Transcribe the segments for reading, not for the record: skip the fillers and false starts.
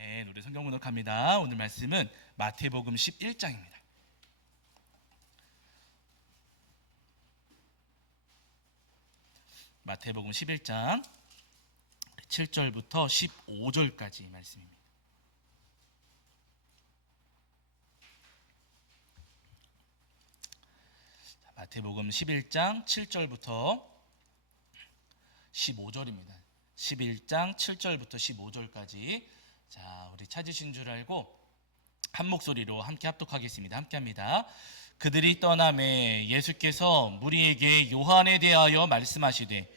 아멘. 우리 성경 문독합니다. 오늘 말씀은 마태복음 11장입니다. 마태복음 11장 7절부터 15절까지 말씀입니다. 마태복음 11장 7절부터 15절입니다. 11장 7절부터 15절까지. 자, 우리 찾으신 줄 알고 한 목소리로 함께 합독하겠습니다. 함께 합니다. 그들이 떠나매 예수께서 무리에게 요한에 대하여 말씀하시되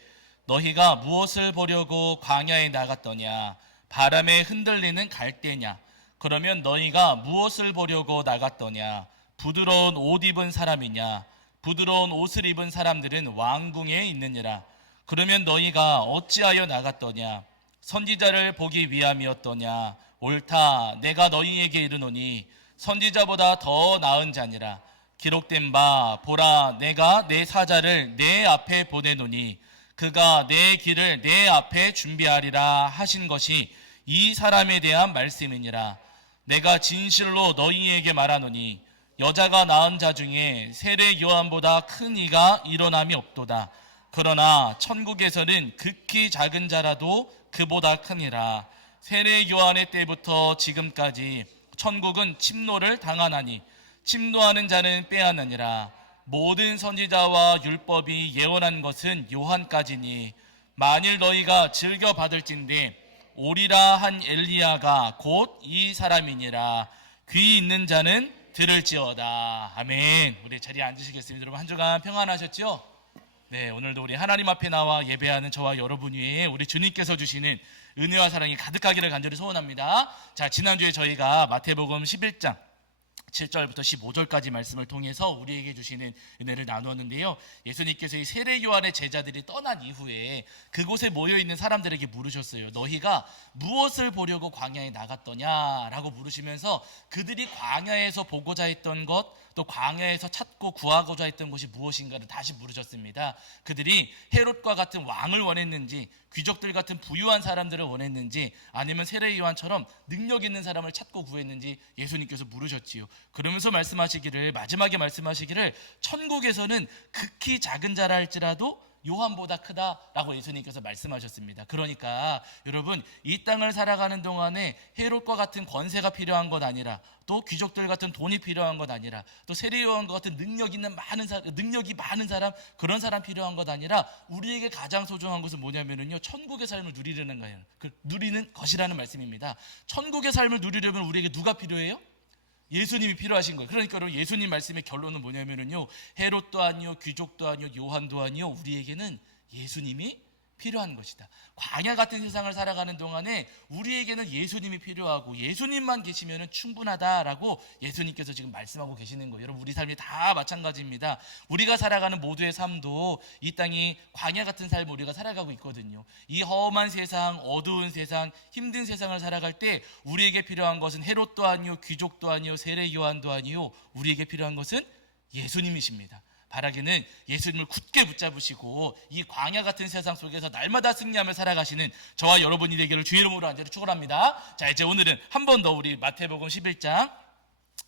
너희가 무엇을 보려고 광야에 나갔더냐? 바람에 흔들리는 갈대냐? 그러면 너희가 무엇을 보려고 나갔더냐? 부드러운 옷 입은 사람이냐? 부드러운 옷을 입은 사람들은 왕궁에 있느니라. 그러면 너희가 어찌하여 나갔더냐? 선지자를 보기 위함이었더냐? 옳다. 내가 너희에게 이르노니 선지자보다 더 나은 자니라. 기록된 바 보라, 내가 내 사자를 내 앞에 보내노니 그가 내 길을 내 앞에 준비하리라 하신 것이 이 사람에 대한 말씀이니라. 내가 진실로 너희에게 말하노니 여자가 낳은 자 중에 세례 요한보다 큰 이가 일어남이 없도다. 그러나 천국에서는 극히 작은 자라도 그보다 크니라. 세례 요한의 때부터 지금까지 천국은 침노를 당하나니 침노하는 자는 빼앗느니라. 모든 선지자와 율법이 예언한 것은 요한까지니 만일 너희가 즐겨 받을진대 오리라 한 엘리야가 곧 이 사람이니라. 귀 있는 자는 들을지어다. 아멘. 우리 자리에 앉으시겠습니다. 여러분 한 주간 평안하셨죠? 네, 오늘도 우리 하나님 앞에 나와 예배하는 저와 여러분 위에 우리 주님께서 주시는 은혜와 사랑이 가득하기를 간절히 소원합니다. 자, 지난주에 저희가 마태복음 11장 7절부터 15절까지 말씀을 통해서 우리에게 주시는 은혜를 나누었는데요. 예수님께서 이 세례 요한의 제자들이 떠난 이후에 그곳에 모여있는 사람들에게 물으셨어요. 너희가 무엇을 보려고 광야에 나갔더냐라고 물으시면서 그들이 광야에서 보고자 했던 것, 또 광야에서 찾고 구하고자 했던 것이 무엇인가를 다시 물으셨습니다. 그들이 헤롯과 같은 왕을 원했는지, 귀족들 같은 부유한 사람들을 원했는지, 아니면 세례 요한처럼 능력 있는 사람을 찾고 구했는지 예수님께서 물으셨지요. 그러면서 마지막에 말씀하시기를 천국에서는 극히 작은 자라 할지라도 요한보다 크다라고 예수님께서 말씀하셨습니다. 그러니까 여러분, 이 땅을 살아가는 동안에 헤롯과 같은 권세가 필요한 것 아니라, 또 귀족들 같은 돈이 필요한 것 아니라, 또 세례 요한과 같은 능력이 많은 사람, 그런 사람 필요한 것 아니라 우리에게 가장 소중한 것은 뭐냐면요, 천국의 삶을 누리는 거예요. 누리는 것이라는 말씀입니다. 천국의 삶을 누리려면 우리에게 누가 필요해요? 예수님이 필요하신 거예요. 그러니까 여러분, 예수님 말씀의 결론은 뭐냐면요, 헤롯도 아니요, 귀족도 아니요, 요한도 아니요, 우리에게는 예수님이 필요한 것이다. 광야 같은 세상을 살아가는 동안에 우리에게는 예수님이 필요하고 예수님만 계시면 충분하다라고 예수님께서 지금 말씀하고 계시는 거예요. 여러분, 우리 삶이 다 마찬가지입니다. 우리가 살아가는 모두의 삶도 이 땅이 광야 같은 삶을 우리가 살아가고 있거든요. 이 험한 세상, 어두운 세상, 힘든 세상을 살아갈 때 우리에게 필요한 것은 헤롯도 아니요, 귀족도 아니요, 세례 요한도 아니요, 우리에게 필요한 것은 예수님이십니다. 바라기는 예수님을 굳게 붙잡으시고 이 광야 같은 세상 속에서 날마다 승리하며 살아가시는 저와 여러분이 되기를 주의 이름으로 간절히 축원합니다. 자, 이제 오늘은 한 번 더 우리 마태복음 11장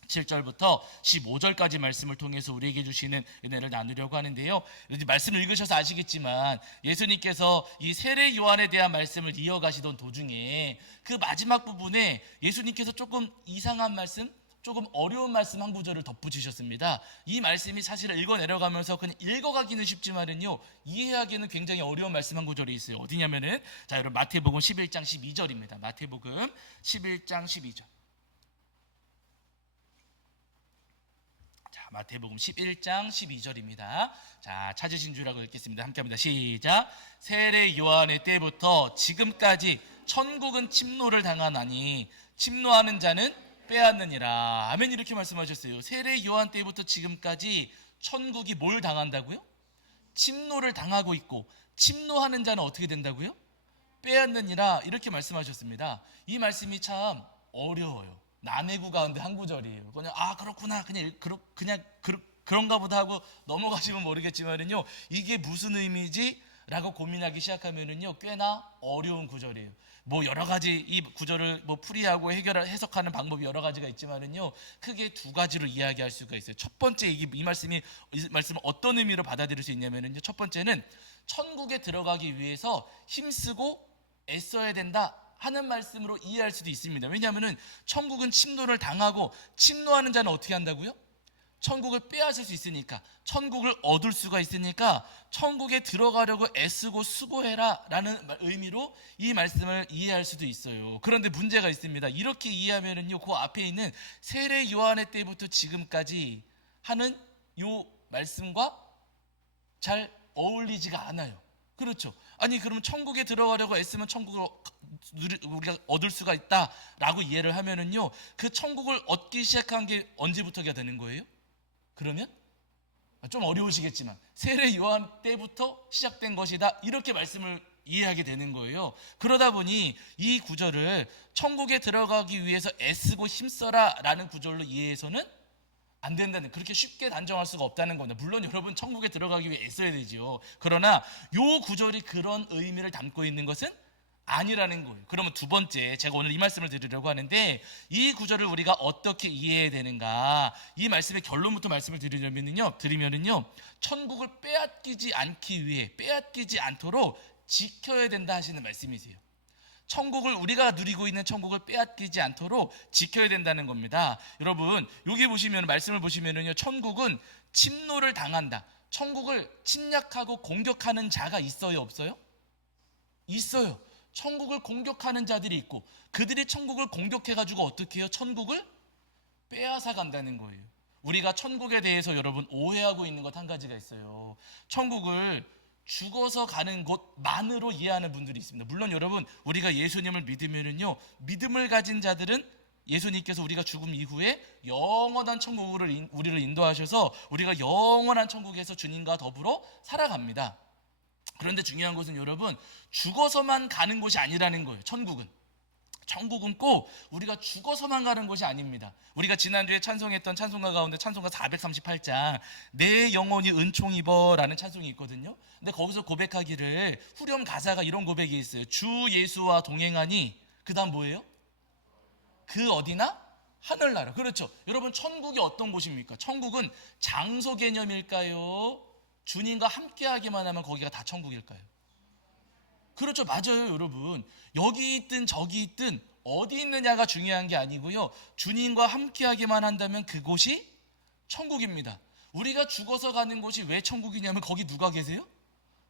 7절부터 15절까지 말씀을 통해서 우리에게 주시는 은혜를 나누려고 하는데요. 말씀을 읽으셔서 아시겠지만 예수님께서 이 세례 요한에 대한 말씀을 이어가시던 도중에 그 마지막 부분에 예수님께서 조금 이상한 말씀, 조금 어려운 말씀 한 구절을 덧붙이셨습니다. 이 말씀이 사실 읽어 내려가면서 그냥 읽어가기는 쉽지만은요, 이해하기는 굉장히 어려운 말씀 한 구절이 있어요. 어디냐면은, 자, 여러분, 마태복음 11장 12절입니다. 마태복음 11장 12절. 자, 마태복음 11장 12절입니다. 자, 찾으신 줄 알고 읽겠습니다. 함께합니다. 시작. 세례 요한의 때부터 지금까지 천국은 침노를 당하나니 침노하는 자는 빼앗느니라. 아멘. 이렇게 말씀하셨어요. 세례 요한 때부터 지금까지 천국이 뭘 당한다고요? 침노를 당하고 있고, 침노하는 자는 어떻게 된다고요? 빼앗느니라. 이렇게 말씀하셨습니다. 이 말씀이 참 어려워요. 남해구 가운데 한 구절이에요. 그냥 그렇구나, 그런가 보다 하고 넘어가시면 모르겠지만은요, 이게 무슨 의미지? 라고 고민하기 시작하면은요, 꽤나 어려운 구절이에요. 뭐 여러 가지 이 구절을 뭐 풀이하고 해석하는 방법이 여러 가지가 있지만은요, 크게 두 가지로 이야기할 수가 있어요. 첫 번째, 이 말씀을 어떤 의미로 받아들일 수 있냐면은요, 첫 번째는 천국에 들어가기 위해서 힘쓰고 애써야 된다 하는 말씀으로 이해할 수도 있습니다. 왜냐하면은 천국은 침노를 당하고, 침노하는 자는 어떻게 한다고요? 천국을 빼앗을 수 있으니까, 천국을 얻을 수가 있으니까 천국에 들어가려고 애쓰고 수고해라 라는 의미로 이 말씀을 이해할 수도 있어요. 그런데 문제가 있습니다. 이렇게 이해하면은요, 그 앞에 있는 세례 요한의 때부터 지금까지 하는 요 말씀과 잘 어울리지가 않아요. 그렇죠? 아니, 그러면 천국에 들어가려고 애쓰면 천국을 우리가 얻을 수가 있다라고 이해를 하면은요, 그 천국을 얻기 시작한 게 언제부터가 되는 거예요? 그러면 좀 어려우시겠지만 세례 요한 때부터 시작된 것이다, 이렇게 말씀을 이해하게 되는 거예요. 그러다 보니 이 구절을 천국에 들어가기 위해서 애쓰고 힘써라 라는 구절로 이해해서는 안 된다는, 그렇게 쉽게 단정할 수가 없다는 겁니다. 물론 여러분 천국에 들어가기 위해 애써야 되죠. 그러나 요 구절이 그런 의미를 담고 있는 것은 아니라는 거예요. 그러면 두 번째, 제가 오늘 이 말씀을 드리려고 하는데, 이 구절을 우리가 어떻게 이해해야 되는가, 이 말씀의 결론부터 말씀을 드리면은요, 천국을 빼앗기지 않도록 지켜야 된다 하시는 말씀이세요. 천국을, 우리가 누리고 있는 천국을 빼앗기지 않도록 지켜야 된다는 겁니다. 여러분, 여기 보시면, 말씀을 보시면은요, 천국은 침노를 당한다. 천국을 침략하고 공격하는 자가 있어요, 없어요? 있어요. 천국을 공격하는 자들이 있고, 그들이 천국을 공격해가지고 어떻게 해요? 천국을 빼앗아 간다는 거예요. 우리가 천국에 대해서 여러분 오해하고 있는 것 한 가지가 있어요. 천국을 죽어서 가는 곳만으로 이해하는 분들이 있습니다. 물론 여러분, 우리가 예수님을 믿으면은요, 믿음을 가진 자들은 예수님께서 우리가 죽음 이후에 영원한 천국으로 우리를 인도하셔서 우리가 영원한 천국에서 주님과 더불어 살아갑니다. 그런데 중요한 것은 여러분, 죽어서만 가는 곳이 아니라는 거예요. 천국은 꼭 우리가 죽어서만 가는 곳이 아닙니다. 우리가 지난주에 찬송했던 찬송가 가운데 찬송가 438장 내 영혼이 은총 입어라는 찬송이 있거든요. 근데 거기서 고백하기를, 후렴 가사가 이런 고백이 있어요. 주 예수와 동행하니, 그 다음 뭐예요? 그 어디나? 하늘나라. 그렇죠. 여러분, 천국이 어떤 곳입니까? 천국은 장소 개념일까요? 주님과 함께하기만 하면 거기가 다 천국일까요? 그렇죠. 맞아요, 여러분. 여기 있든 저기 있든 어디 있느냐가 중요한 게 아니고요, 주님과 함께하기만 한다면 그곳이 천국입니다. 우리가 죽어서 가는 곳이 왜 천국이냐면, 거기 누가 계세요?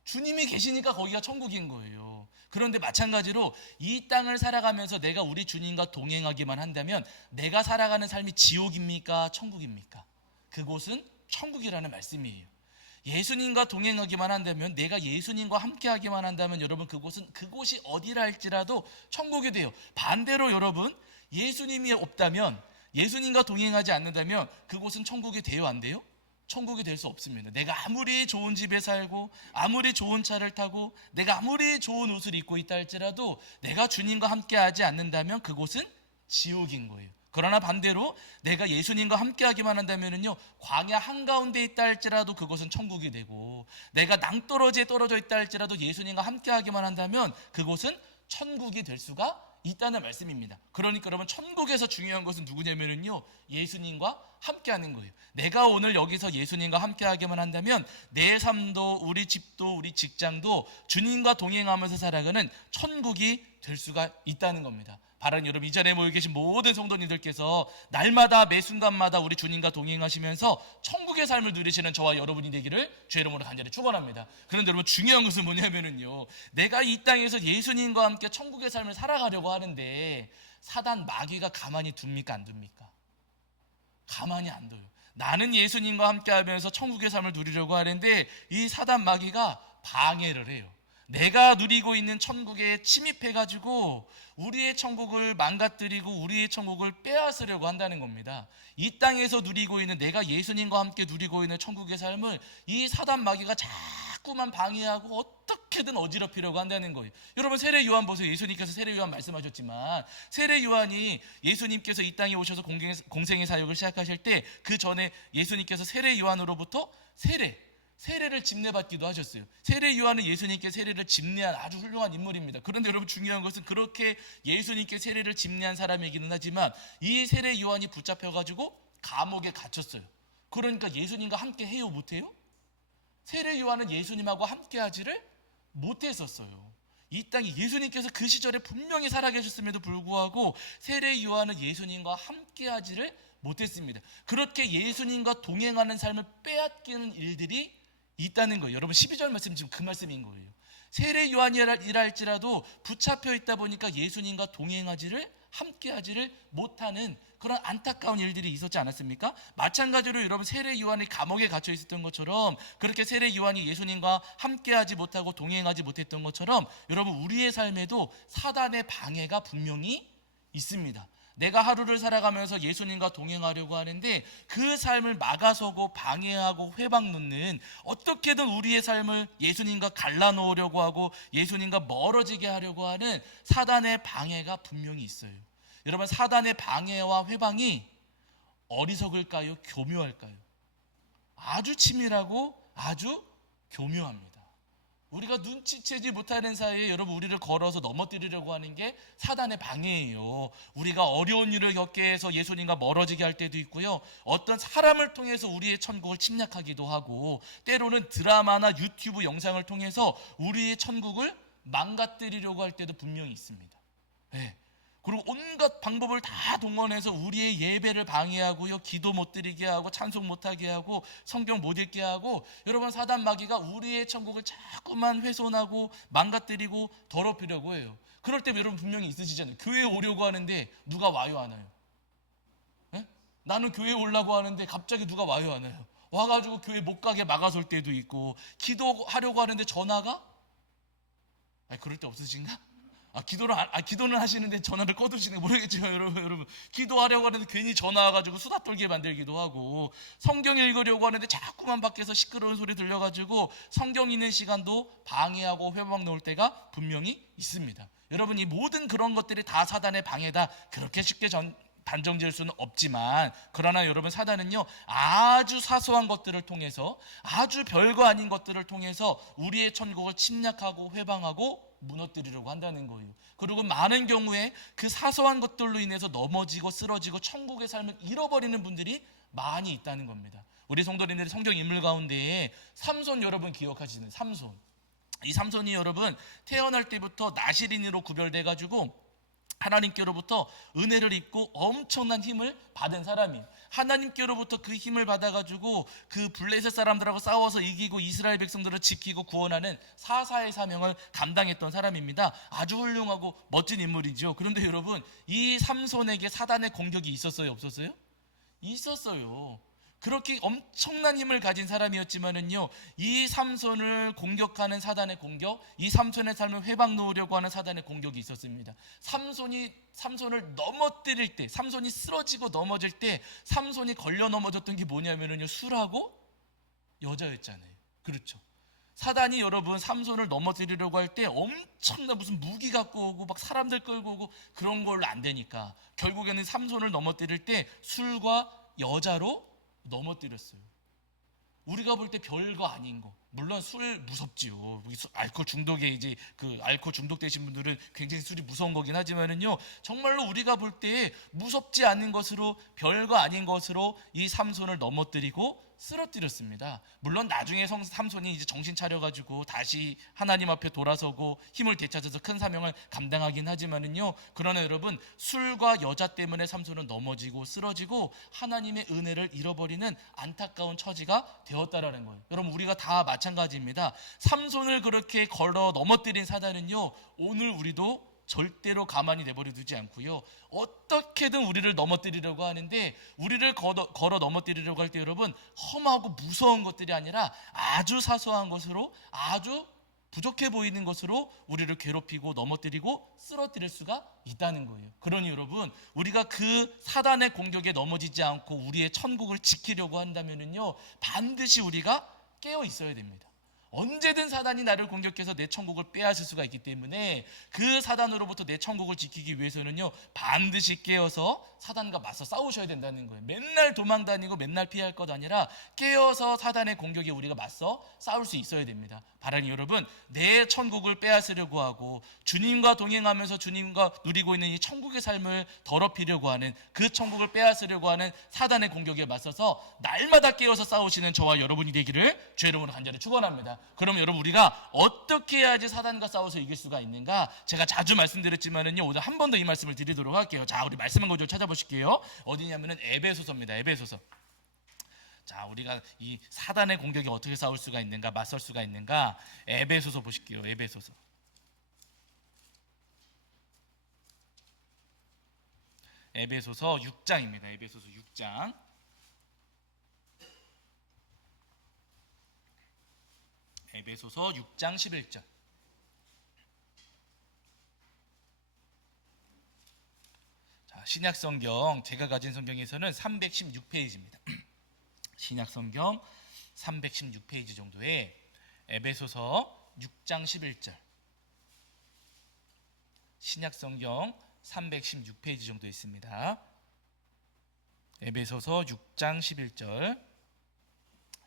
주님이 계시니까 거기가 천국인 거예요. 그런데 마찬가지로 이 땅을 살아가면서 내가 우리 주님과 동행하기만 한다면 내가 살아가는 삶이 지옥입니까? 천국입니까? 그곳은 천국이라는 말씀이에요. 예수님과 동행하기만 한다면, 내가 예수님과 함께하기만 한다면 여러분, 그곳이 어디라 할지라도 천국이 돼요. 반대로 여러분, 예수님이 없다면, 예수님과 동행하지 않는다면 그곳은 천국이 돼요, 안 돼요? 천국이 될 수 없습니다. 내가 아무리 좋은 집에 살고, 아무리 좋은 차를 타고, 내가 아무리 좋은 옷을 입고 있다 할지라도 내가 주님과 함께하지 않는다면 그곳은 지옥인 거예요. 그러나 반대로 내가 예수님과 함께하기만 한다면은요, 광야 한가운데 있다 할지라도 그것은 천국이 되고, 내가 낭떠러지에 떨어져 있다 할지라도 예수님과 함께하기만 한다면 그곳은 천국이 될 수가 있다는 말씀입니다. 그러니까 여러분, 천국에서 중요한 것은 누구냐면은요, 예수님과 함께하는 거예요. 내가 오늘 여기서 예수님과 함께하기만 한다면 내 삶도, 우리 집도, 우리 직장도 주님과 동행하면서 살아가는 천국이 될 수가 있다는 겁니다. 바른 여러분, 이 자리에 모여 계신 모든 성도님들께서 날마다 매 순간마다 우리 주님과 동행하시면서 천국의 삶을 누리시는 저와 여러분이 되기를 주의 이름으로 간절히 축원합니다. 그런데 여러분, 중요한 것은 뭐냐면은요, 내가 이 땅에서 예수님과 함께 천국의 삶을 살아가려고 하는데 사단 마귀가 가만히 둡니까, 안 둡니까? 가만히 안 둬요. 나는 예수님과 함께 하면서 천국의 삶을 누리려고 하는데 이 사단 마귀가 방해를 해요. 내가 누리고 있는 천국에 침입해가지고 우리의 천국을 망가뜨리고 우리의 천국을 빼앗으려고 한다는 겁니다. 이 땅에서 누리고 있는, 내가 예수님과 함께 누리고 있는 천국의 삶을 이 사단 마귀가 자꾸만 방해하고 어떻게든 어지럽히려고 한다는 거예요. 여러분, 세례 요한 보세요. 예수님께서 세례 요한 말씀하셨지만, 세례 요한이 예수님께서 이 땅에 오셔서 공생의 사역을 시작하실 때 그 전에 예수님께서 세례 요한으로부터 세례를 집례받기도 하셨어요. 세례 요한은 예수님께 세례를 집례한 아주 훌륭한 인물입니다. 그런데 여러분 중요한 것은 그렇게 예수님께 세례를 집례한 사람이기는 하지만 이 세례 요한이 붙잡혀가지고 감옥에 갇혔어요. 그러니까 예수님과 함께 해요, 못해요? 세례 요한은 예수님하고 함께 하지를 못했었어요. 이 땅에 예수님께서 그 시절에 분명히 살아계셨음에도 불구하고 세례 요한은 예수님과 함께 하지를 못했습니다. 그렇게 예수님과 동행하는 삶을 빼앗기는 일들이 있다는 거예요. 여러분 12절 말씀 지금 그 말씀인 거예요. 세례 요한이랄지라도 붙잡혀 있다 보니까 예수님과 동행하지를 함께하지를 못하는 그런 안타까운 일들이 있었지 않았습니까? 마찬가지로 여러분 세례 요한이 감옥에 갇혀 있었던 것처럼 그렇게 세례 요한이 예수님과 함께하지 못하고 동행하지 못했던 것처럼 여러분 우리의 삶에도 사단의 방해가 분명히 있습니다. 내가 하루를 살아가면서 예수님과 동행하려고 하는데 그 삶을 막아서고 방해하고 회방 놓는 어떻게든 우리의 삶을 예수님과 갈라놓으려고 하고 예수님과 멀어지게 하려고 하는 사단의 방해가 분명히 있어요. 여러분 사단의 방해와 회방이 어리석을까요? 교묘할까요? 아주 치밀하고 아주 교묘합니다. 우리가 눈치채지 못하는 사이에 여러분 우리를 걸어서 넘어뜨리려고 하는 게 사단의 방해예요. 우리가 어려운 일을 겪게 해서 예수님과 멀어지게 할 때도 있고요. 어떤 사람을 통해서 우리의 천국을 침략하기도 하고 때로는 드라마나 유튜브 영상을 통해서 우리의 천국을 망가뜨리려고 할 때도 분명히 있습니다. 네. 그리고 온갖 방법을 다 동원해서 우리의 예배를 방해하고요, 기도 못 드리게 하고 찬송 못하게 하고 성경 못 읽게 하고 여러분 사단 마귀가 우리의 천국을 자꾸만 훼손하고 망가뜨리고 더럽히려고 해요. 그럴 때 여러분 분명히 있으시잖아요. 교회에 오려고 하는데 누가 와요 안 와요? 네? 나는 교회에 오려고 하는데 갑자기 누가 와요 안 와요? 와가지고 교회 못 가게 막아설 때도 있고 기도하려고 하는데 전화가 그럴 때 없으신가? 기도는 하시는데 전화를 꺼두시는 거 모르겠지만 여러분 기도하려고 하는데 괜히 전화 와가지고 수다 떨게 만들기도 하고 성경 읽으려고 하는데 자꾸만 밖에서 시끄러운 소리 들려가지고 성경 읽는 시간도 방해하고 회방 놓을 때가 분명히 있습니다. 여러분 이 모든 그런 것들이 다 사단의 방해다 그렇게 쉽게 단정 지을 수는 없지만 그러나 여러분 사단은요 아주 사소한 것들을 통해서 아주 별거 아닌 것들을 통해서 우리의 천국을 침략하고 회방하고 무너뜨리려고 한다는 거예요. 그리고 많은 경우에 그 사소한 것들로 인해서 넘어지고 쓰러지고 천국의 삶을 잃어버리는 분들이 많이 있다는 겁니다. 우리 성도님들이 성경 인물 가운데에 삼손 여러분 기억하시는 삼손. 이 삼손이 여러분 태어날 때부터 나시린으로 구별돼가지고 하나님께로부터 은혜를 입고 엄청난 힘을 받은 사람이에요. 하나님께로부터 그 힘을 받아가지고 그 블레셋 사람들하고 싸워서 이기고 이스라엘 백성들을 지키고 구원하는 사사의 사명을 감당했던 사람입니다. 아주 훌륭하고 멋진 인물이죠. 그런데 여러분 이 삼손에게 사단의 공격이 있었어요? 없었어요? 있었어요. 그렇게 엄청난 힘을 가진 사람이었지만은요, 이 삼손을 공격하는 사단의 공격, 이 삼손의 삶을 회방 놓으려고 하는 사단의 공격이 있었습니다. 삼손을 넘어뜨릴 때, 삼손이 쓰러지고 넘어질 때, 삼손이 걸려 넘어졌던 게 뭐냐면은요, 술하고 여자였잖아요. 그렇죠. 사단이 여러분 삼손을 넘어뜨리려고 할 때 엄청난 무슨 무기 갖고 오고 막 사람들 끌고 오고 그런 걸로 안 되니까 결국에는 삼손을 넘어뜨릴 때 술과 여자로 넘어뜨렸어요. 우리가 볼 때 별거 아닌 거. 물론 술 무섭지요. 알코올 중독에 이제 그 알코올 중독되신 분들은 굉장히 술이 무서운 거긴 하지만은요. 정말로 우리가 볼 때 무섭지 않은 것으로 별거 아닌 것으로 이 삼손을 넘어뜨리고 쓰러뜨렸습니다. 물론 나중에 삼손이 이제 정신 차려가지고 다시 하나님 앞에 돌아서고 힘을 되찾아서 큰 사명을 감당하긴 하지만은요. 그러나 여러분 술과 여자 때문에 삼손은 넘어지고 쓰러지고 하나님의 은혜를 잃어버리는 안타까운 처지가 되었다라는 거예요. 여러분 우리가 다 마찬가지입니다. 삼손을 그렇게 걸어 넘어뜨린 사단은요. 오늘 우리도 절대로 가만히 내버려 두지 않고요. 어떻게든 우리를 넘어뜨리려고 하는데 우리를 걸어 넘어뜨리려고 할 때 여러분 험하고 무서운 것들이 아니라 아주 사소한 것으로 아주 부족해 보이는 것으로 우리를 괴롭히고 넘어뜨리고 쓰러뜨릴 수가 있다는 거예요. 그러니 여러분 우리가 그 사단의 공격에 넘어지지 않고 우리의 천국을 지키려고 한다면은요 반드시 우리가 깨어 있어야 됩니다. 언제든 사단이 나를 공격해서 내 천국을 빼앗을 수가 있기 때문에 그 사단으로부터 내 천국을 지키기 위해서는요, 반드시 깨어서 사단과 맞서 싸우셔야 된다는 거예요. 맨날 도망다니고 맨날 피할 것 아니라 깨어서 사단의 공격에 우리가 맞서 싸울 수 있어야 됩니다. 바라니 여러분, 내 천국을 빼앗으려고 하고 주님과 동행하면서 주님과 누리고 있는 이 천국의 삶을 더럽히려고 하는, 그 천국을 빼앗으려고 하는 사단의 공격에 맞서서 날마다 깨어서 싸우시는 저와 여러분이 되기를 주의 이름으로 간절히 축원합니다. 그럼 여러분, 우리가 어떻게 해야지 사단과 싸워서 이길 수가 있는가? 제가 자주 말씀드렸지만은요, 오늘 한 번 더 이 말씀을 드리도록 할게요. 자, 우리 말씀 한 구절 찾아보실게요. 어디냐면은 에베소서입니다. 에베소서. 자, 우리가 이 사단의 공격에 어떻게 싸울 수가 있는가, 맞설 수가 있는가? 에베소서 보실게요. 에베소서. 에베소서 6장입니다. 에베소서 6장. 에베소서 6장 11절. 자, 신약 성경 제가 가진 성경에서는 316페이지입니다. 신약 성경 316페이지 정도에 에베소서 6장 11절. 신약 성경 316페이지 정도 있습니다. 에베소서 6장 11절.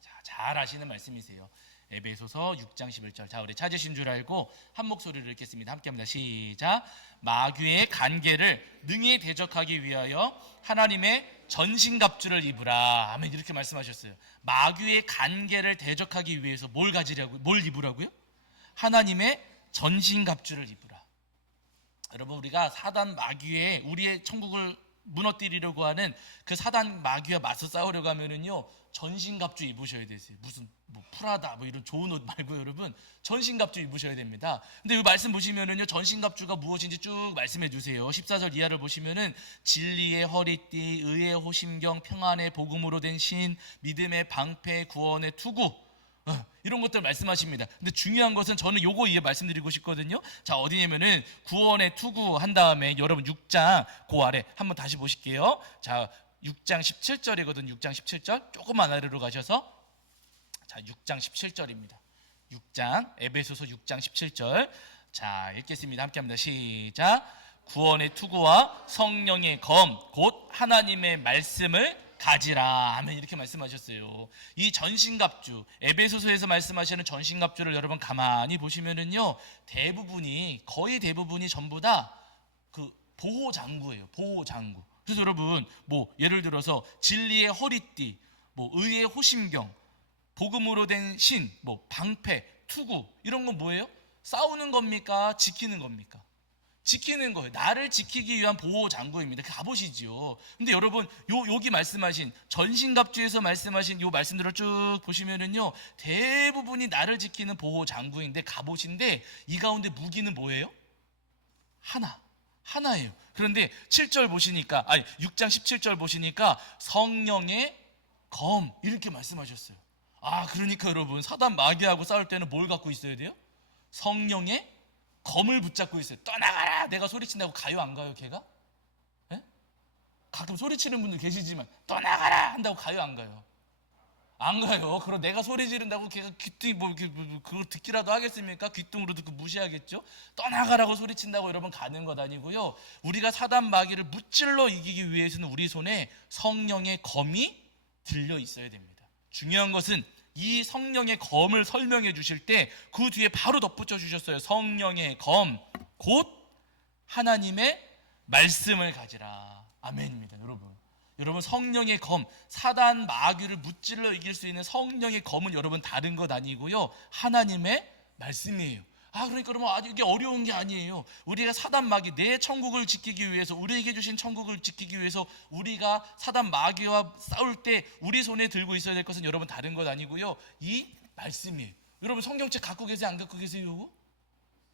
자, 잘 아시는 말씀이세요. 에베소서 6장 11절. 자, 우리 찾으신 줄 알고 한 목소리로 읽겠습니다. 함께합니다. 시작. 마귀의 간계를 능히 대적하기 위하여 하나님의 전신갑주를 입으라. 아멘. 이렇게 말씀하셨어요. 마귀의 간계를 대적하기 위해서 뭘 가지라고, 뭘 입으라고요? 하나님의 전신갑주를 입으라. 여러분, 우리가 사단 마귀의 우리의 천국을 무너뜨리려고 하는 그 사단 마귀와 맞서 싸우려고 하면은요, 전신갑주 입으셔야 되세요. 무슨 뭐 프라다 뭐 이런 좋은 옷 말고 여러분, 전신갑주 입으셔야 됩니다. 근데 이 말씀 보시면은요, 전신갑주가 무엇인지 쭉 말씀해 주세요. 14절 이하를 보시면은 진리의 허리띠, 의의 호심경, 평안의 복음으로 된 신, 믿음의 방패, 구원의 투구, 이런 것들 말씀하십니다. 근데 중요한 것은 저는 요거 이해 말씀드리고 싶거든요. 자, 어디냐면은 구원의 투구 한 다음에 여러분 6장 그 아래 한번 다시 보실게요. 자, 6장 17절이거든요. 6장 17절 조금만 아래로 가셔서, 자, 6장 17절입니다. 6장 에베소서 6장 17절. 자, 읽겠습니다. 함께합니다. 시작. 구원의 투구와 성령의 검 곧 하나님의 말씀을 가지라. 아멘. 이렇게 말씀하셨어요. 이 전신갑주, 에베소서에서 말씀하시는 전신갑주를 여러분 가만히 보시면은요, 대부분이, 거의 대부분이 전부 다 그 보호장구예요. 보호장구. 그래서 여러분, 뭐 예를 들어서 진리의 허리띠, 뭐 의의 호심경, 복음으로 된 신, 뭐 방패, 투구, 이런 건 뭐예요? 싸우는 겁니까? 지키는 겁니까? 지키는 거예요. 나를 지키기 위한 보호 장구입니다. 가보시지요. 근데 여러분, 여기 말씀하신 전신갑주에서 말씀하신 요 말씀들을 쭉 보시면은요, 대부분이 나를 지키는 보호 장구인데 가보신데, 이 가운데 무기는 뭐예요? 하나예요. 그런데 7절 보시니까, 아니 6장 17절 보시니까 성령의 검, 이렇게 말씀하셨어요. 아, 그러니까 여러분, 사단 마귀하고 싸울 때는 뭘 갖고 있어야 돼요? 성령의 검을 붙잡고 있어요. 떠나가라! 내가 소리친다고 가요, 안 가요, 걔가? 예? 가끔 소리치는 분들 계시지만 떠나가라! 한다고 가요, 안 가요? 안 가요. 그럼 내가 소리 지른다고 걔가 귀뚱 그걸 듣기라도 하겠습니까? 귀뚱으로 듣고 무시하겠죠? 떠나가라고 소리친다고 여러분 가는 것 아니고요. 우리가 사단 마귀를 무찔러 이기기 위해서는 우리 손에 성령의 검이 들려 있어야 됩니다. 중요한 것은 이 성령의 검을 설명해 주실 때 그 뒤에 바로 덧붙여 주셨어요. 성령의 검 곧 하나님의 말씀을 가지라. 아멘입니다. 여러분, 성령의 검, 사단 마귀를 무찔러 이길 수 있는 성령의 검은 여러분 다른 것 아니고요, 하나님의 말씀이에요. 아, 그러니까 여러분, 이게 어려운 게 아니에요. 우리가 사단 마귀, 내 천국을 지키기 위해서, 우리에게 주신 천국을 지키기 위해서 우리가 사단 마귀와 싸울 때 우리 손에 들고 있어야 될 것은 여러분 다른 것 아니고요, 이 말씀이에요. 여러분, 성경책 갖고 계세요? 안 갖고 계세요? 요거?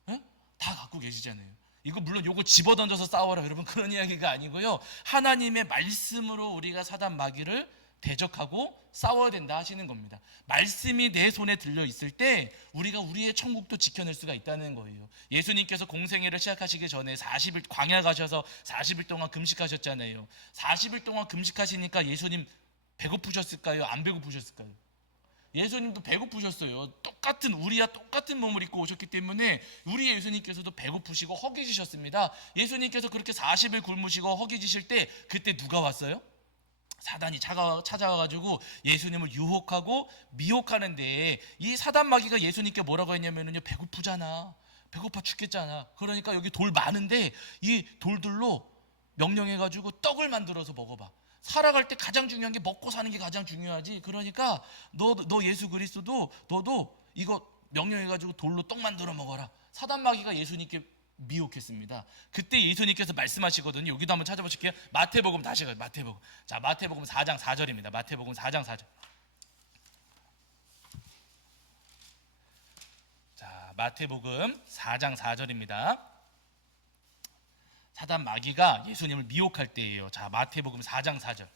네? 다 갖고 계시잖아요. 이거 물론 요거 집어던져서 싸워라, 여러분, 그런 이야기가 아니고요, 하나님의 말씀으로 우리가 사단 마귀를 대적하고 싸워야 된다 하시는 겁니다. 말씀이 내 손에 들려 있을 때 우리가 우리의 천국도 지켜낼 수가 있다는 거예요. 예수님께서 공생애를 시작하시기 전에 40일 광야 가셔서 40일 동안 금식하셨잖아요. 40일 동안 금식하시니까 예수님 배고프셨을까요? 안 배고프셨을까요? 예수님도 배고프셨어요. 똑같은 우리와 똑같은 몸을 입고 오셨기 때문에 우리 예수님께서도 배고프시고 허기지셨습니다. 예수님께서 그렇게 40일 굶으시고 허기지실 때 그때 누가 왔어요? 사단이 찾아와가지고 예수님을 유혹하고 미혹하는데, 이 사단 마귀가 예수님께 뭐라고 했냐면요, 배고프잖아, 배고파 죽겠잖아. 그러니까 여기 돌 많은데 이 돌들로 명령해가지고 떡을 만들어서 먹어봐. 살아갈 때 가장 중요한 게 먹고 사는 게 가장 중요하지. 그러니까 너 예수 그리스도도 너도 이거 명령해가지고 돌로 떡 만들어 먹어라. 사단 마귀가 예수님께 미혹했습니다. 그때 예수님께서 말씀하시거든요. 여기도 한번 찾아보실게요. 마태복음 다시 가요. 마태복음. 자, 마태복음 4장 4절입니다. 마태복음 4장 4절. 자, 마태복음 4장 4절입니다. 사단 마귀가 예수님을 미혹할 때예요. 자, 마태복음 4장 4절.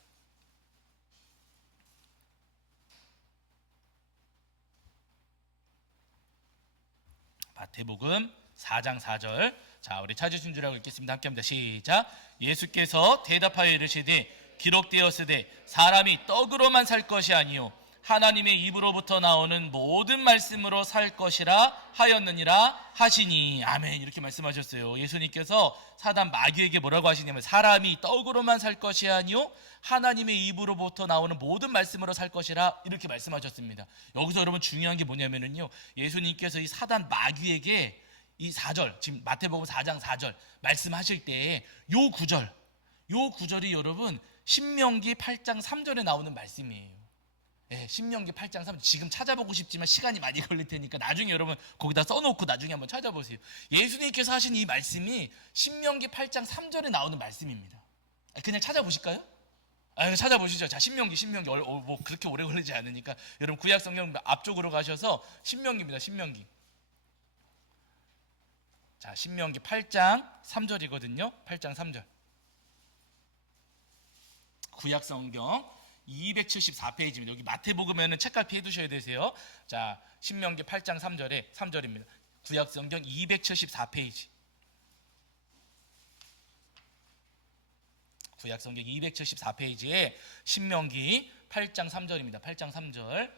마태복음 4장 4절. 자, 우리 찾으신 줄 알고 읽겠습니다. 함께합니다. 시작. 예수께서 대답하여 이르시되 기록되었으되 사람이 떡으로만 살 것이 아니요 하나님의 입으로부터 나오는 모든 말씀으로 살 것이라 하였느니라 하시니. 아멘. 이렇게 말씀하셨어요. 예수님께서 사단 마귀에게 뭐라고 하시냐면 사람이 떡으로만 살 것이 아니요 하나님의 입으로부터 나오는 모든 말씀으로 살 것이라 이렇게 말씀하셨습니다. 여기서 여러분 중요한 게 뭐냐면요, 예수님께서 이 사단 마귀에게 이 4절, 지금 마태복음 4장 4절 말씀하실 때 요 구절이 여러분 신명기 8장 3절에 나오는 말씀이에요. 예, 신명기 8장 3절. 지금 찾아보고 싶지만 시간이 많이 걸릴 테니까 나중에 여러분 거기다 써놓고 나중에 한번 찾아보세요. 예수님께서 하신 이 말씀이 신명기 8장 3절에 나오는 말씀입니다. 그냥 찾아보실까요? 찾아보시죠. 자, 신명기 뭐 그렇게 오래 걸리지 않으니까 여러분 구약 성경 앞쪽으로 가셔서 신명기입니다. 신명기. 자, 신명기 8장 3절이거든요. 8장 3절. 구약 성경 274페이지입니다. 여기 마태복음에는 책갈피 해두셔야 되세요. 자, 신명기 8장 3절입니다. 구약 성경 274페이지. 구약 성경 274페이지에 신명기 8장 3절입니다. 8장 3절.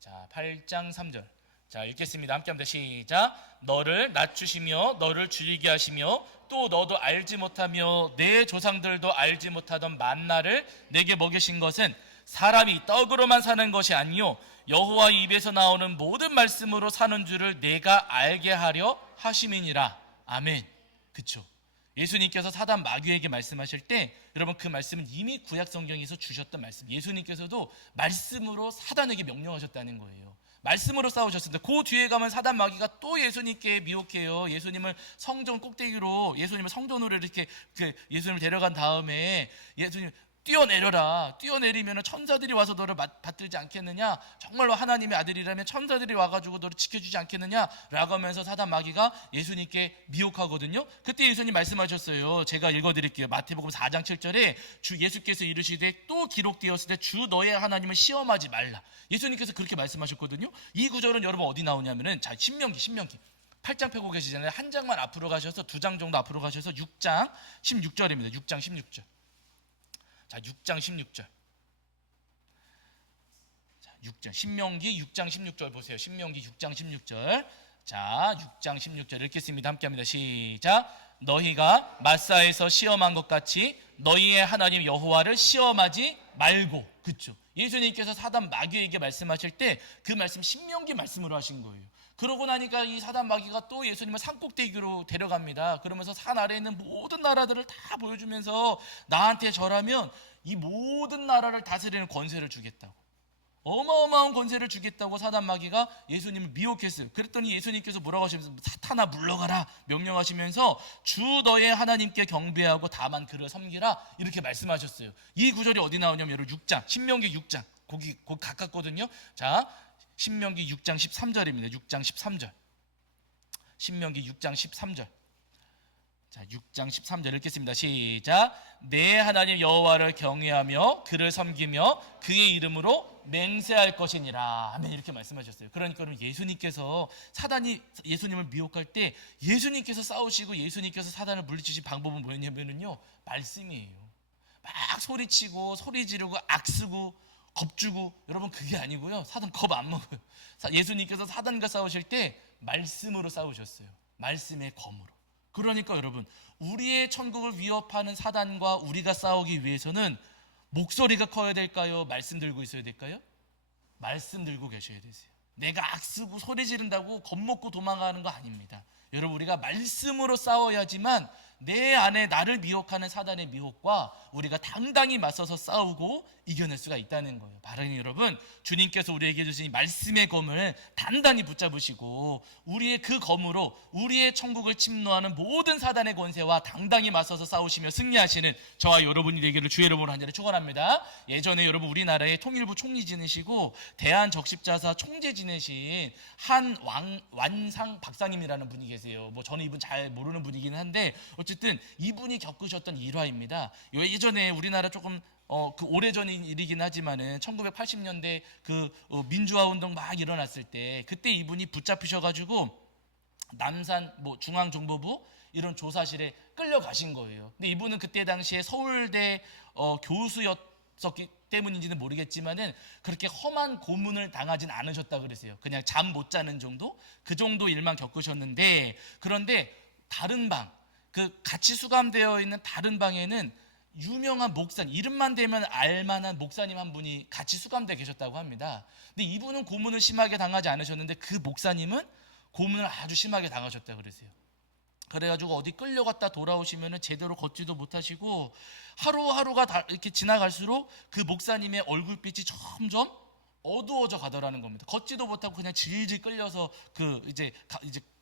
자, 8장 3절. 자, 읽겠습니다. 함께합니다. 시작. 너를 낮추시며 너를 줄이게 하시며 또 너도 알지 못하며 내 조상들도 알지 못하던 만나를 내게 먹이신 것은 사람이 떡으로만 사는 것이 아니요 여호와 입에서 나오는 모든 말씀으로 사는 줄을 내가 알게 하려 하심이니라. 아멘. 그쵸? 예수님께서 사단 마귀에게 말씀하실 때 여러분 그 말씀은 이미 구약 성경에서 주셨던 말씀. 예수님께서도 말씀으로 사단에게 명령하셨다는 거예요. 말씀으로 싸우셨습니다. 그 뒤에 가면 사단 마귀가 또 예수님께 미혹해요. 예수님을 성전 꼭대기로, 예수님을 성전으로 이렇게 예수님을 데려간 다음에 예수님 뛰어내리면 천사들이 와서 너를 받들지 않겠느냐, 정말로 하나님의 아들이라면 천사들이 와가지고 너를 지켜주지 않겠느냐 라고 하면서 사단 마귀가 예수님께 미혹하거든요. 그때 예수님 말씀하셨어요. 제가 읽어드릴게요. 마태복음 4장 7절에 주 예수께서 이르시되 또 기록되었을 때 주 너의 하나님을 시험하지 말라. 예수님께서 그렇게 말씀하셨거든요. 이 구절은 여러분 어디 나오냐면은, 자, 신명기 8장 펴고 계시잖아요. 한 장만 앞으로 가셔서 2장 정도 앞으로 가셔서 6장 16절입니다. 6장 16절. 자, 6장 16절. 자, 6장 신명기 6장 16절 보세요. 신명기 6장 16절. 자, 6장 16절 읽겠습니다. 함께합니다. 시작. 너희가 마사에서 시험한 것 같이 너희의 하나님 여호와를 시험하지 말고. 그렇죠? 예수님께서 사단 마귀에게 말씀하실 때 그 말씀 신명기 말씀으로 하신 거예요. 그러고 나니까 이 사단 마귀가 또 예수님을 산꼭대기로 데려갑니다. 그러면서 산 아래에 있는 모든 나라들을 다 보여주면서 나한테 절하면 이 모든 나라를 다스리는 권세를 주겠다고, 어마어마한 권세를 주겠다고 사단 마귀가 예수님을 미혹했어요. 그랬더니 예수님께서 뭐라고 하시면서 사탄아 물러가라 명령하시면서 주 너의 하나님께 경배하고 다만 그를 섬기라 이렇게 말씀하셨어요. 이 구절이 어디 나오냐면 여러분 6장 신명기 6장 거기 가깝거든요. 자, 신명기 6장 13절입니다. 6장 13절. 신명기 6장 13절. 자, 6장 13절 읽겠습니다. 시작. 내 하나님 여호와를 경외하며 그를 섬기며 그의 이름으로 맹세할 것이니라. 아멘. 이렇게 말씀하셨어요. 그러니까 여러분 예수님께서 사단이 예수님을 미혹할 때 예수님께서 싸우시고 예수님께서 사단을 물리치신 방법은 뭐였냐면요 말씀이에요. 막 소리치고 소리 지르고 악쓰고 겁주고, 여러분 그게 아니고요. 사단 겁 안 먹어요. 예수님께서 사단과 싸우실 때 말씀으로 싸우셨어요. 말씀의 검으로. 그러니까 여러분, 우리의 천국을 위협하는 사단과 우리가 싸우기 위해서는 목소리가 커야 될까요? 말씀 들고 있어야 될까요? 말씀 들고 계셔야 되세요. 내가 악쓰고 소리 지른다고 겁먹고 도망가는 거 아닙니다. 여러분, 우리가 말씀으로 싸워야지만 내 안에 나를 미혹하는 사단의 미혹과 우리가 당당히 맞서서 싸우고 이겨낼 수가 있다는 거예요. 바로 여러분, 주님께서 우리에게 주신 이 말씀의 검을 단단히 붙잡으시고 우리의 그 검으로 우리의 천국을 침노하는 모든 사단의 권세와 당당히 맞서서 싸우시며 승리하시는 저와 여러분이 되기를 주의 이름으로 간절히 축원합니다. 예전에 여러분 우리나라의 통일부 총리 지내시고 대한적십자사 총재 지내신 한 완상 박사님이라는 분이 계세요. 뭐 저는 이분 잘 모르는 분이긴 한데 어쨌든 이분이 겪으셨던 일화입니다. 예전에 우리나라 조금 그 오래전인 일이긴 하지만은 1980년대 그 민주화 운동 막 일어났을 때 그때 이분이 붙잡히셔가지고 남산 뭐 중앙정보부 이런 조사실에 끌려가신 거예요. 근데 이분은 그때 당시에 서울대 교수였었기 때문인지는 모르겠지만은 그렇게 험한 고문을 당하진 않으셨다 그러세요. 그냥 잠 못 자는 정도? 그 정도 일만 겪으셨는데, 그런데 다른 방, 그 같이 수감되어 있는 다른 방에는 유명한 목사님, 이름만 대면 알만한 목사님 한 분이 같이 수감되어 계셨다고 합니다. 근데 이분은 고문을 심하게 당하지 않으셨는데 그 목사님은 고문을 아주 심하게 당하셨다고 그러세요. 그래가지고 어디 끌려갔다 돌아오시면은 제대로 걷지도 못하시고 하루하루가 이렇게 지나갈수록 그 목사님의 얼굴빛이 점점 어두워져 가더라는 겁니다. 걷지도 못하고 그냥 질질 끌려서 이제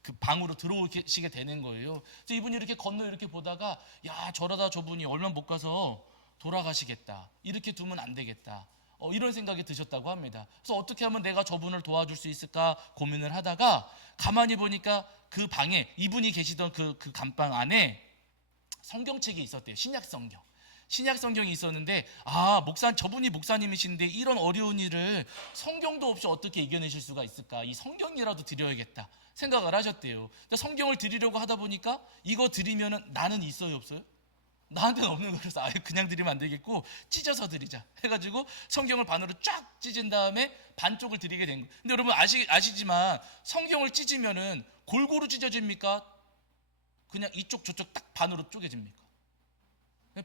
그 방으로 들어오시게 되는 거예요. 그래서 이분이 이렇게 건너 이렇게 보다가 야, 저러다 저분이 얼마 못 가서 돌아가시겠다. 이렇게 두면 안 되겠다. 이런 생각이 드셨다고 합니다. 그래서 어떻게 하면 내가 저분을 도와줄 수 있을까 고민을 하다가 가만히 보니까 그 방에 이분이 계시던 그 감방 안에 성경책이 있었대요. 신약 성경이 있었는데 저분이 목사님이신데 이런 어려운 일을 성경도 없이 어떻게 이겨내실 수가 있을까? 이 성경이라도 드려야겠다 생각을 하셨대요. 근데 성경을 드리려고 하다 보니까 이거 드리면은 나는 있어요, 없어요? 나한테는 없는 거라서 그냥 드리면 안 되겠고 찢어서 드리자 해가지고 성경을 반으로 쫙 찢은 다음에 반쪽을 드리게 된 거예요. 근데 여러분 아시지만 성경을 찢으면은 골고루 찢어집니까? 그냥 이쪽 저쪽 딱 반으로 쪼개집니까?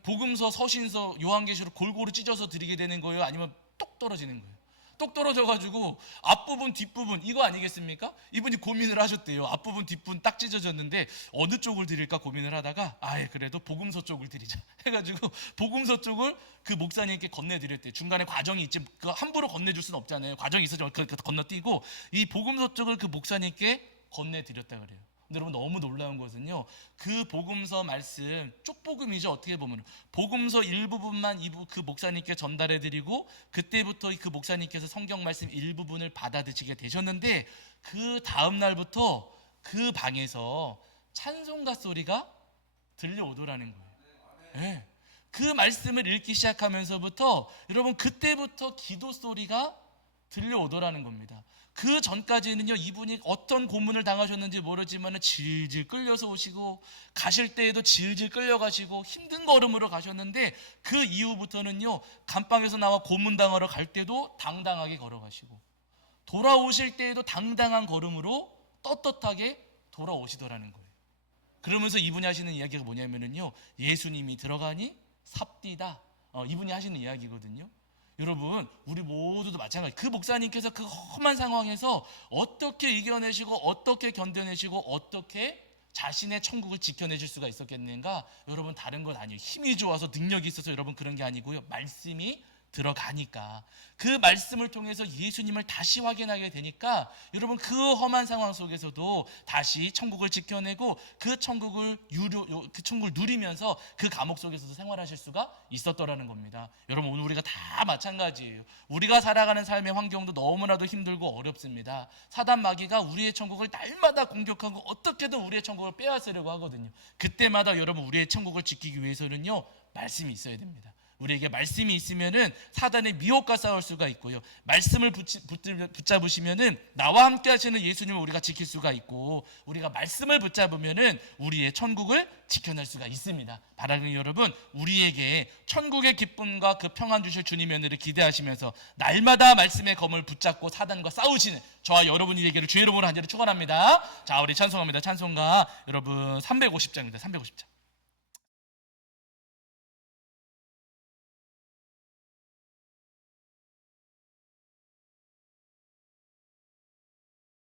복음서, 서신서, 요한계시록 골고루 찢어서 드리게 되는 거예요? 아니면 똑 떨어지는 거예요? 똑 떨어져가지고 앞부분 뒷부분 이거 아니겠습니까? 이분이 고민을 하셨대요. 앞부분 뒷부분 딱 찢어졌는데 어느 쪽을 드릴까 고민을 하다가 그래도 복음서 쪽을 드리자 해가지고 복음서 쪽을 그 목사님께 건네드렸대요. 중간에 과정이 있지, 그 함부로 건네줄 수는 없잖아요. 과정이 있어서 건너뛰고 이 복음서 쪽을 그 목사님께 건네드렸다 그래요. 근데 여러분 너무 놀라운 것은요, 그 복음서 말씀, 쪽복음이죠. 어떻게 보면 복음서 일부분만 그 목사님께 전달해드리고 그때부터 그 목사님께서 성경 말씀 일부분을 받아드시게 되셨는데 그 다음 날부터 그 방에서 찬송가 소리가 들려오더라는 거예요. 네. 그 말씀을 읽기 시작하면서부터 여러분 그때부터 기도 소리가 들려오더라는 겁니다. 그 전까지는요, 이분이 어떤 고문을 당하셨는지 모르지만 질질 끌려서 오시고 가실 때에도 질질 끌려가시고 힘든 걸음으로 가셨는데 그 이후부터는요, 감방에서 나와 고문당하러 갈 때도 당당하게 걸어가시고 돌아오실 때에도 당당한 걸음으로 떳떳하게 돌아오시더라는 거예요. 그러면서 이분이 하시는 이야기가 뭐냐면요, 예수님이 들어가니 삽디다, 이분이 하시는 이야기거든요. 여러분 우리 모두도 마찬가지. 그 목사님께서 그 험한 상황에서 어떻게 이겨내시고 어떻게 견뎌내시고 어떻게 자신의 천국을 지켜내실 수가 있었겠는가? 여러분 다른 건 아니에요. 힘이 좋아서 능력이 있어서 여러분 그런 게 아니고요, 말씀이 들어가니까, 그 말씀을 통해서 예수님을 다시 확인하게 되니까 여러분 그 험한 상황 속에서도 다시 천국을 지켜내고 그 천국을 누리면서 그 감옥 속에서도 생활하실 수가 있었더라는 겁니다. 여러분 오늘 우리가 다 마찬가지예요. 우리가 살아가는 삶의 환경도 너무나도 힘들고 어렵습니다. 사단 마귀가 우리의 천국을 날마다 공격하고 어떻게든 우리의 천국을 빼앗으려고 하거든요. 그때마다 여러분 우리의 천국을 지키기 위해서는요, 말씀이 있어야 됩니다. 우리에게 말씀이 있으면은 사단의 미혹과 싸울 수가 있고요. 말씀을 붙잡으시면은 나와 함께 하시는 예수님을 우리가 지킬 수가 있고, 우리가 말씀을 붙잡으면은 우리의 천국을 지켜낼 수가 있습니다. 바라는 여러분, 우리에게 천국의 기쁨과 그 평안 주실 주님의 은혜를 기대하시면서 날마다 말씀의 검을 붙잡고 사단과 싸우시는 저와 여러분이 되기를 주의 이름으로 간절히 축원합니다. 자, 우리 찬송합니다. 찬송가 여러분 350장입니다. 350장.